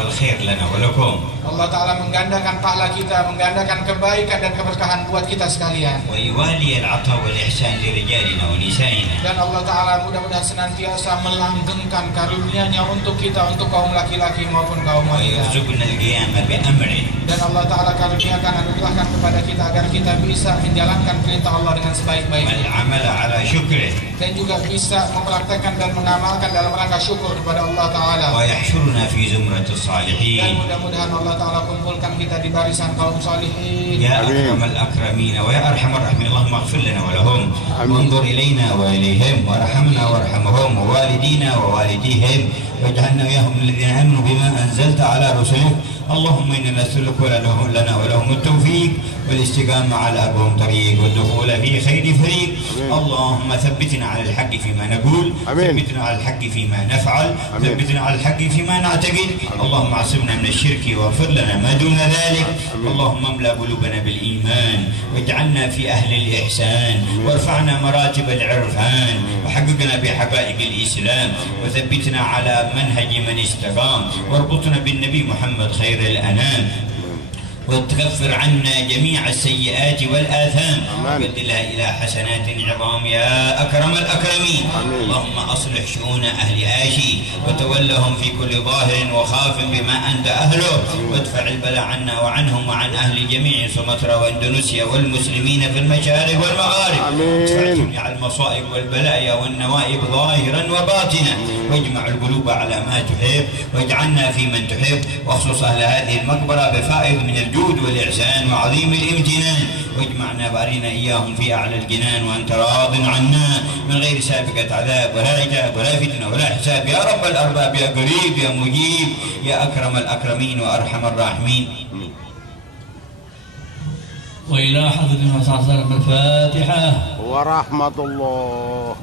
والخير لنا ولكم. Allah Ta'ala menggandakan pahala kita, menggandakan kebaikan dan keberkahan buat kita sekalian. ويوالي العطاء والإحسان لرجالنا ونسائنا. Dan Allah Ta'ala mudah-mudahan senantiasa melanggengkan karunia-Nya untuk kita, untuk kaum laki-laki maupun kaum wanita. ويرزقنا القيام بأمره. Dan Allah Ta'ala karuniakan, anugerahkan kepada kita agar kita bisa menjalankan perintah Allah dengan sebaik-baiknya. والعمل على شكره. Dan juga bisa mempraktekkan dan mengamalkan dalam rangka syukur kepada Allah Ta'ala. ويحشرنا في زمرة Dan الصالحين. mudah-mudahan Allah Ta'ala kumpulkan kita di barisan kaum salihin. يا أكرم الأكرمين ويا أرحم الراحمين اللهم اغفر لنا ولهم وانظر إلينا وإليهم وارحمنا وارحمهم ووالدينا ووالديهم واجعلنا وإياهم من الذين آمنوا بما أنزلت على رسلك. اللهم إنا نسألك لنا ولهم التوفيق والاستقامة على أربهم طريق والدخول في خير فريق. اللهم ثبتنا على الحق فيما نقول، ثبتنا على الحق فيما نفعل، ثبتنا على الحق فيما نعتقد. اللهم اعصمنا من الشرك واغفر لنا ما دون ذلك. اللهم املأ قلوبنا بالإيمان واجعلنا في أهل الإحسان وارفعنا مراتب العرفان وحققنا بحقائق الإسلام وثبتنا على منهج من استقام واربطنا بالنبي محمد خير الأنام وتكفر عنا جميع السيئات والآثام وبدلها إلى حسنات عظام يا أكرم الأكرمين. اللهم أصلح شؤون أهل آشي وتولهم في كل ظاهر وخاف بما أنت أهله وادفع البلاء عنا وعنهم وعن أهل جميع سمطرة وإندونيسيا والمسلمين في المشارق والمغارب. ادفع جميع المصائب والبلايا والنوائب ظاهرا وباطنا واجمع القلوب على ما تحب واجعلنا في من تحب واخصص أهل هذه المقبرة بفائض من الجود والإحسان وعظيم الامتنان واجمعنا بارينا إياهم في أعلى الجنان وأنت راض عنا من غير سابقة عذاب ولا عتاب ولا فتنة ولا حساب يا رب الأرباب يا قريب يا مجيب يا أكرم الأكرمين وأرحم الراحمين. وإلى حضرة الرسول صلى الله عليه وسلم الفاتحة ورحمة الله.